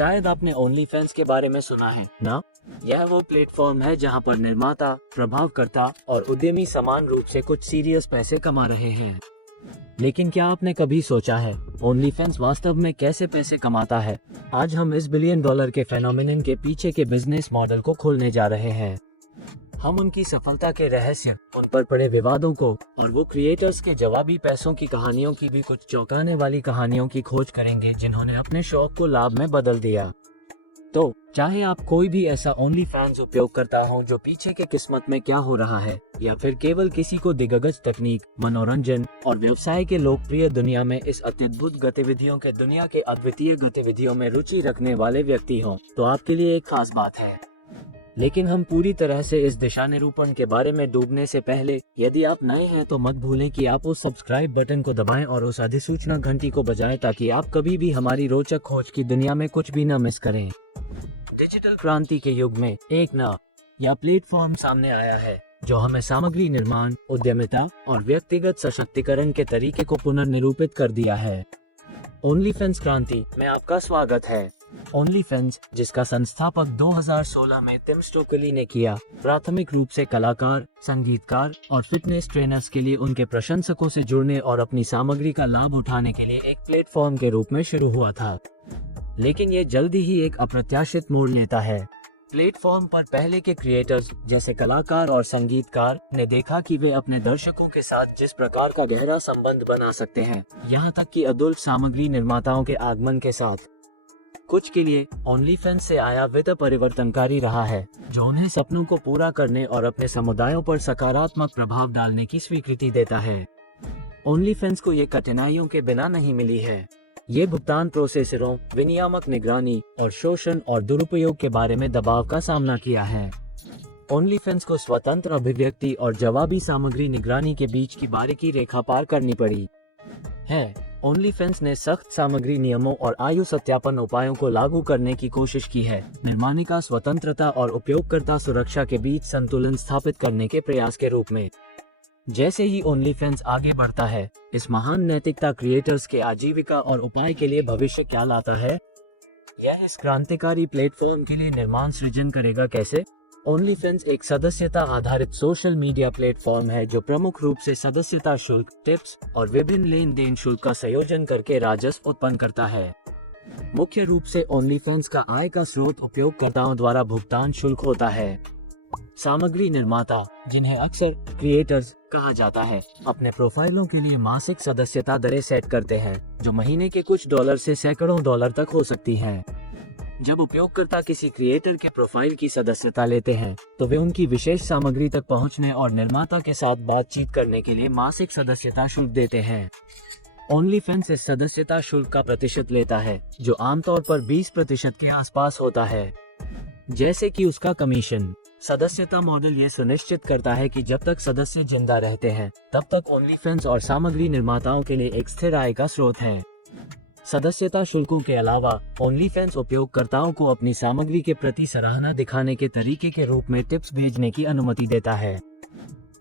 शायद आपने only fans के बारे में सुना है ना? यह वो प्लेटफॉर्म है जहां पर निर्माता, प्रभावकर्ता और उद्यमी समान रूप से कुछ सीरियस पैसे कमा रहे हैं। लेकिन क्या आपने कभी सोचा है ओनली फैंस वास्तव में कैसे पैसे कमाता है? आज हम इस बिलियन डॉलर के फेनोमेनन के पीछे के बिजनेस मॉडल को खोलने जा रहे हैं। हम उनकी सफलता के रहस्य, उन पर पड़े विवादों को और वो क्रिएटर्स के जवाबी पैसों की कहानियों की भी कुछ चौंकाने वाली कहानियों की खोज करेंगे जिन्होंने अपने शौक को लाभ में बदल दिया। तो चाहे आप कोई भी ऐसा ओनली फैंस उपयोग करता हो जो पीछे के किस्मत में क्या हो रहा है, या फिर केवल किसी को दिग्गज तकनीक, मनोरंजन और व्यवसाय के लोकप्रिय दुनिया में इस अत्यद्भुत गतिविधियों के दुनिया के अद्वितीय गतिविधियों में रुचि रखने वाले व्यक्ति हो, तो आपके लिए एक खास बात है। लेकिन हम पूरी तरह से इस दिशा निरूपण के बारे में डूबने से पहले, यदि आप नए हैं तो मत भूलें कि आप उस सब्सक्राइब बटन को दबाएं और उस अधिसूचना घंटी को बजाएं ताकि आप कभी भी हमारी रोचक खोज की दुनिया में कुछ भी न मिस करें। डिजिटल क्रांति के युग में एक नया प्लेटफॉर्म सामने आया है जो हमें सामग्री निर्माण, उद्यमिता और व्यक्तिगत सशक्तिकरण के तरीके को पुनर्निरूपित कर दिया है। ओनली फैंस क्रांति में आपका स्वागत है। ओनली फैंस, जिसका संस्थापक 2016 में टिम स्टोकली ने किया, प्राथमिक रूप से कलाकार, संगीतकार और फिटनेस ट्रेनर्स के लिए उनके प्रशंसकों से जुड़ने और अपनी सामग्री का लाभ उठाने के लिए एक प्लेटफॉर्म के रूप में शुरू हुआ था। लेकिन ये जल्दी ही एक अप्रत्याशित मोड़ लेता है। प्लेटफॉर्म पर पहले के क्रिएटर्स जैसे कलाकार और संगीतकार ने देखा कि वे अपने दर्शकों के साथ जिस प्रकार का गहरा संबंध बना सकते हैं, यहाँ तक कि अदुल्फ सामग्री निर्माताओं के आगमन के साथ, कुछ के लिए ओनली फैंस से आया वित्त परिवर्तनकारी रहा है, जो उन्हें सपनों को पूरा करने और अपने समुदायों पर सकारात्मक प्रभाव डालने की स्वीकृति देता है। ओनली फैंस को ये कठिनाइयों के बिना नहीं मिली है। ये भुगतान प्रोसेसरों, विनियामक निगरानी और शोषण और दुरुपयोग के बारे में दबाव का सामना किया है। ओनली फैंस को स्वतंत्र अभिव्यक्ति और जवाबी सामग्री निगरानी के बीच की बारीकी रेखा पार करनी पड़ी है। ओनली फैंस ने सख्त सामग्री नियमों और आयु सत्यापन उपायों को लागू करने की कोशिश की है, निर्माणिका स्वतंत्रता और उपयोगकर्ता सुरक्षा के बीच संतुलन स्थापित करने के प्रयास के रूप में। जैसे ही ओनली फैंस आगे बढ़ता है, इस महान नैतिकता क्रिएटर्स के आजीविका और उपाय के लिए भविष्य क्या लाता है? यह इस क्रांतिकारी प्लेटफॉर्म के लिए निर्माण सृजन करेगा कैसे? ओनली फैंस एक सदस्यता आधारित सोशल मीडिया प्लेटफॉर्म है जो प्रमुख रूप से सदस्यता शुल्क, टिप्स और विभिन्न लेन देन शुल्क का संयोजन करके राजस्व उत्पन्न करता है। मुख्य रूप से ओनली फैंस का आय का स्रोत उपयोगकर्ताओं द्वारा भुगतान शुल्क होता है। सामग्री निर्माता, जिन्हें अक्सर क्रिएटर्स कहा जाता है, अपने प्रोफाइलों के लिए मासिक सदस्यता दरें सेट करते हैं जो महीने के कुछ डॉलर से सैकड़ों डॉलर तक हो सकती हैं। जब उपयोगकर्ता किसी क्रिएटर के प्रोफाइल की सदस्यता लेते हैं, तो वे उनकी विशेष सामग्री तक पहुंचने और निर्माता के साथ बातचीत करने के लिए मासिक सदस्यता शुल्क देते हैं। ओनली फैंस इस सदस्यता शुल्क का प्रतिशत लेता है, जो आमतौर पर 20% के आसपास होता है, जैसे कि उसका कमीशन। सदस्यता मॉडल ये सुनिश्चित करता है कि जब तक सदस्य जिंदा रहते हैं, तब तक ओनली फैंस और सामग्री निर्माताओं के लिए एक स्थिर आय का स्रोत है। सदस्यता शुल्कों के अलावा ओनली फैंस उपयोगकर्ताओं को अपनी सामग्री के प्रति सराहना दिखाने के तरीके के रूप में टिप्स भेजने की अनुमति देता है।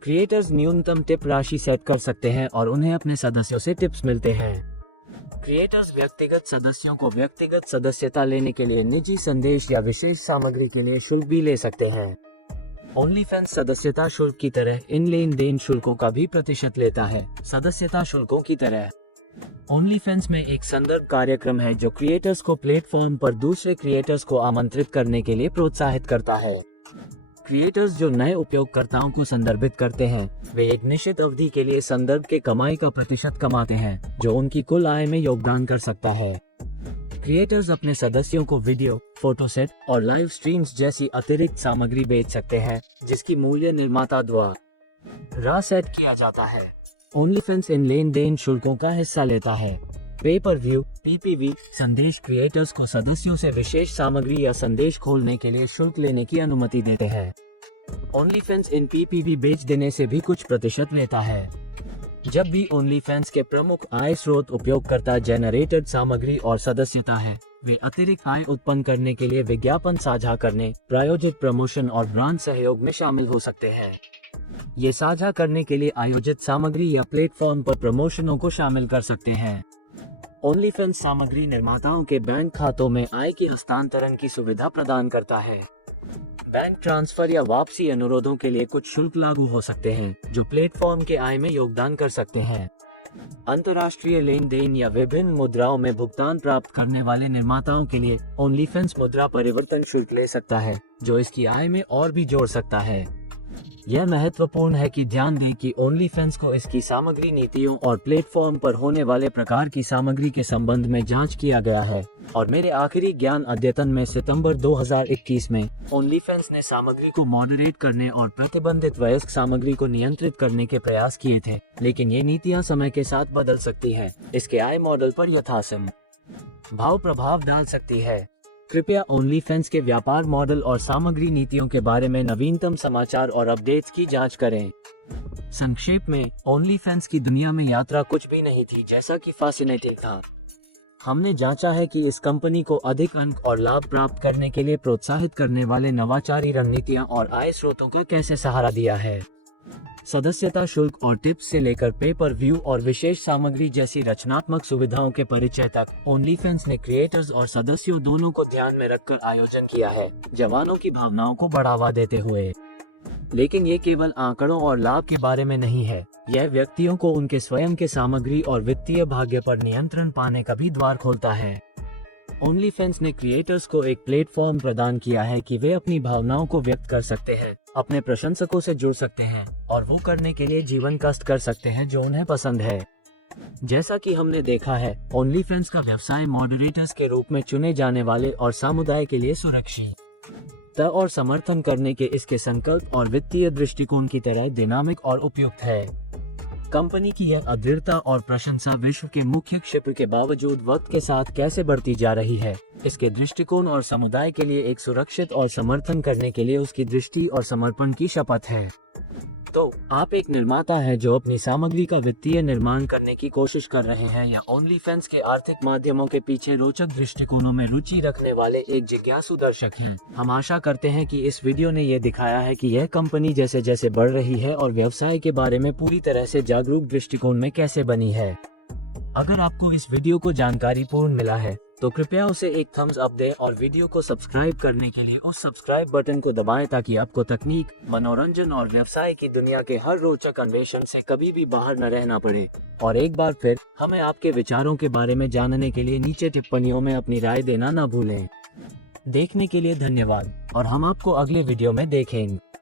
क्रिएटर्स न्यूनतम टिप राशि सेट कर सकते हैं और उन्हें अपने सदस्यों से टिप्स मिलते हैं। क्रिएटर्स व्यक्तिगत सदस्यों को व्यक्तिगत सदस्यता लेने के लिए निजी संदेश या विशेष सामग्री के लिए शुल्क भी ले सकते हैं। ओनली फैंस सदस्यता शुल्क की तरह इन लेन देन शुल्कों का भी प्रतिशत लेता है। सदस्यता शुल्कों की तरह ओनली फैंस में एक संदर्भ कार्यक्रम है जो क्रिएटर्स को प्लेटफॉर्म पर दूसरे क्रिएटर्स को आमंत्रित करने के लिए प्रोत्साहित करता है। क्रिएटर्स जो नए उपयोगकर्ताओं को संदर्भित करते हैं, वे एक निश्चित अवधि के लिए संदर्भ के कमाई का प्रतिशत कमाते हैं, जो उनकी कुल आय में योगदान कर सकता है। क्रिएटर्स अपने सदस्यों को वीडियो, फोटो सेट और लाइव स्ट्रीम्स जैसी अतिरिक्त सामग्री बेच सकते हैं, जिसकी मूल्य निर्माता द्वारा सेट किया जाता है। ओनली फैंस इन लेन देन शुल्कों का हिस्सा लेता है। पे पर व्यू (PPV) संदेश क्रिएटर्स को सदस्यों से विशेष सामग्री या संदेश खोलने के लिए शुल्क लेने की अनुमति देते हैं। ओनली फैंस इन PPV बेच देने से भी कुछ प्रतिशत लेता है। जब भी ओनली फैंस के प्रमुख आय स्रोत उपयोगकर्ता जेनरेटेड सामग्री और सदस्यता है, वे अतिरिक्त आय उत्पन्न करने के लिए विज्ञापन साझा करने, प्रायोजित प्रमोशन और ब्रांड सहयोग में शामिल हो सकते हैं। ये साझा करने के लिए आयोजित सामग्री या प्लेटफॉर्म पर प्रमोशनों को शामिल कर सकते हैं। OnlyFans सामग्री निर्माताओं के बैंक खातों में आय के हस्तांतरण की सुविधा प्रदान करता है। बैंक ट्रांसफर या वापसी अनुरोधों के लिए कुछ शुल्क लागू हो सकते हैं जो प्लेटफॉर्म के आय में योगदान कर सकते हैं। अंतर्राष्ट्रीय लेन देन या विभिन्न मुद्राओं में भुगतान प्राप्त करने वाले निर्माताओं के लिए OnlyFans मुद्रा परिवर्तन शुल्क ले सकता है, जो इसकी आय में और भी जोड़ सकता है। यह महत्वपूर्ण है कि ध्यान दें कि OnlyFans को इसकी सामग्री नीतियों और प्लेटफॉर्म पर होने वाले प्रकार की सामग्री के संबंध में जांच किया गया है, और मेरे आखिरी ज्ञान अद्यतन में सितंबर 2021 में OnlyFans ने सामग्री को मॉडरेट करने और प्रतिबंधित वयस्क सामग्री को नियंत्रित करने के प्रयास किए थे, लेकिन ये नीतियां समय के साथ बदल सकती हैं। इसके आय मॉडल पर यथासंभव प्रभाव डाल सकती है। कृपया OnlyFans के व्यापार मॉडल और सामग्री नीतियों के बारे में नवीनतम समाचार और अपडेट्स की जांच करें। संक्षेप में, OnlyFans की दुनिया में यात्रा कुछ भी नहीं थी जैसा कि फैसिनेटिंग था। हमने जांचा है कि इस कंपनी को अधिक अंक और लाभ प्राप्त करने के लिए प्रोत्साहित करने वाले नवाचारी रणनीतियां और आय स्रोतों का कैसे सहारा दिया है। सदस्यता शुल्क और टिप्स से लेकर पे पर व्यू और विशेष सामग्री जैसी रचनात्मक सुविधाओं के परिचय तक, OnlyFans ने क्रिएटर्स और सदस्यों दोनों को ध्यान में रखकर आयोजन किया है, जवानों की भावनाओं को बढ़ावा देते हुए। लेकिन ये केवल आंकड़ों और लाभ के बारे में नहीं है, यह व्यक्तियों को उनके स्वयं के सामग्री और वित्तीय भाग्य पर नियंत्रण पाने का भी द्वार खोलता है। OnlyFans ने क्रिएटर्स को एक प्लेटफॉर्म प्रदान किया है कि वे अपनी भावनाओं को व्यक्त कर सकते हैं, अपने प्रशंसकों से जुड़ सकते हैं और वो करने के लिए जीवन कष्ट कर सकते हैं जो उन्हें पसंद है। जैसा कि हमने देखा है, OnlyFans का व्यवसाय मॉडरेटर्स के रूप में चुने जाने वाले और समुदाय के लिए सुरक्षित और समर्थन करने के इसके संकल्प और वित्तीय दृष्टिकोण की तरह दिनामिक और उपयुक्त है। कंपनी की यह अदृढ़ता और प्रशंसा विश्व के मुख्य क्षेत्र के बावजूद वक्त के साथ कैसे बढ़ती जा रही है, इसके दृष्टिकोण और समुदाय के लिए एक सुरक्षित और समर्थन करने के लिए उसकी दृष्टि और समर्पण की शपथ है। तो आप एक निर्माता है जो अपनी सामग्री का वित्तीय निर्माण करने की कोशिश कर रहे हैं, या OnlyFans के आर्थिक माध्यमों के पीछे रोचक दृष्टिकोणों में रुचि रखने वाले एक जिज्ञासु दर्शक हैं। हम आशा करते हैं कि इस वीडियो ने यह दिखाया है कि यह कंपनी जैसे जैसे बढ़ रही है और व्यवसाय के बारे में पूरी तरह से जागरूक दृष्टिकोण में कैसे बनी है। अगर आपको इस वीडियो को जानकारी पूर्ण मिला है तो कृपया उसे एक थम्स अप दें और वीडियो को सब्सक्राइब करने के लिए उस सब्सक्राइब बटन को दबाएं ताकि आपको तकनीक, मनोरंजन और व्यवसाय की दुनिया के हर रोचक अन्वेषण से कभी भी बाहर न रहना पड़े। और एक बार फिर हमें आपके विचारों के बारे में जानने के लिए नीचे टिप्पणियों में अपनी राय देना न भूलें। देखने के लिए धन्यवाद और हम आपको अगले वीडियो में देखेंगे।